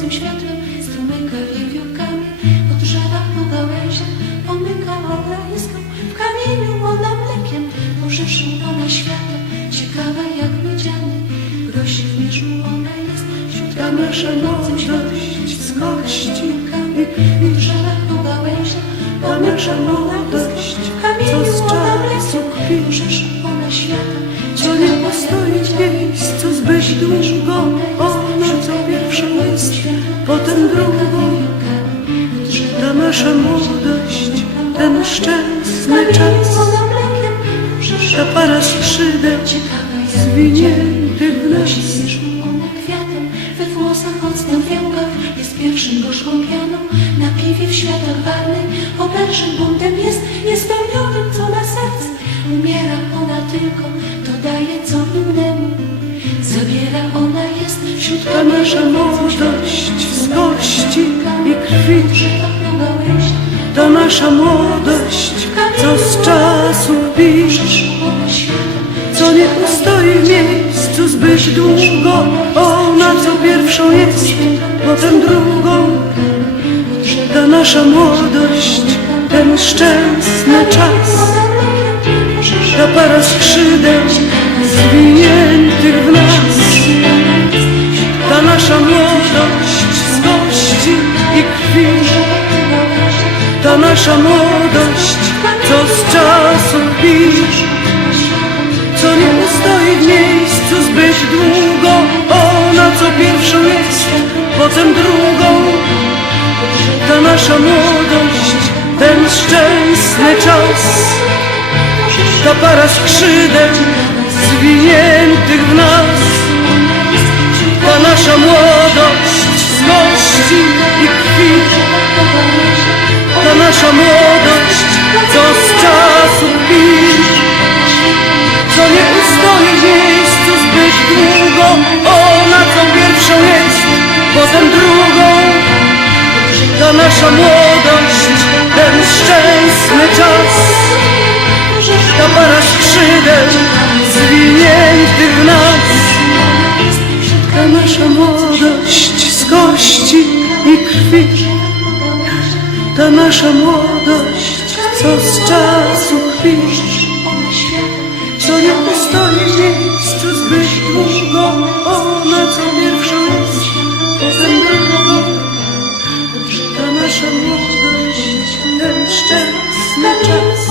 Wschodzącym światłem strumyka wiewiórkami Po drzewach, po gałęziach Pomyka oleiską W kamieniu ona mlekiem ona światem Ciekawa jak miedziany Grosik w mierzu ona jest Wśród nasza młodość z kości i krwi. Po drzewach, po gałęziach Ta Pomyka nasza młodość, w kamieniu co z ona czasu mlekiem kwi. Porzeszył ona światem Co nie postoi w miejscu zbyt długo Ona drugą Ta nasza młodość, ten szczęsny czas Ta para skrzydeł zwiniętych w nas. We włosach octem fiołkach Jest pierwszym gorzką pianą Na piwie w światach warnej Oberżym buntem jest Niespełnionym co na serce. Umiera ona tylko To daje co innemu Ta nasza młodość z kości i krwi. Ta nasza młodość, co z czasu pisz Co nie postoi w miejscu zbyt długo. Ona co pierwszą jest, potem drugą. Ta nasza młodość, ten szczęsny czas. Ta para skrzydeł zwiniętych nasza młodość, co z czasu pisz Co nie postoi w miejscu zbyt długo. Ona co pierwszą jest, potem drugą. Ta nasza młodość, ten szczęsny czas Ta para skrzydeł zwiniętych w nas. Ta nasza młodość Ta nasza młodość, ten szczęsny czas. Ta para skrzydeł zwiniętych w nas. Ta nasza młodość z kości i krwi. Ta nasza młodość, co z czasu kwi Co nie postoi iść, tym szczęsny czas.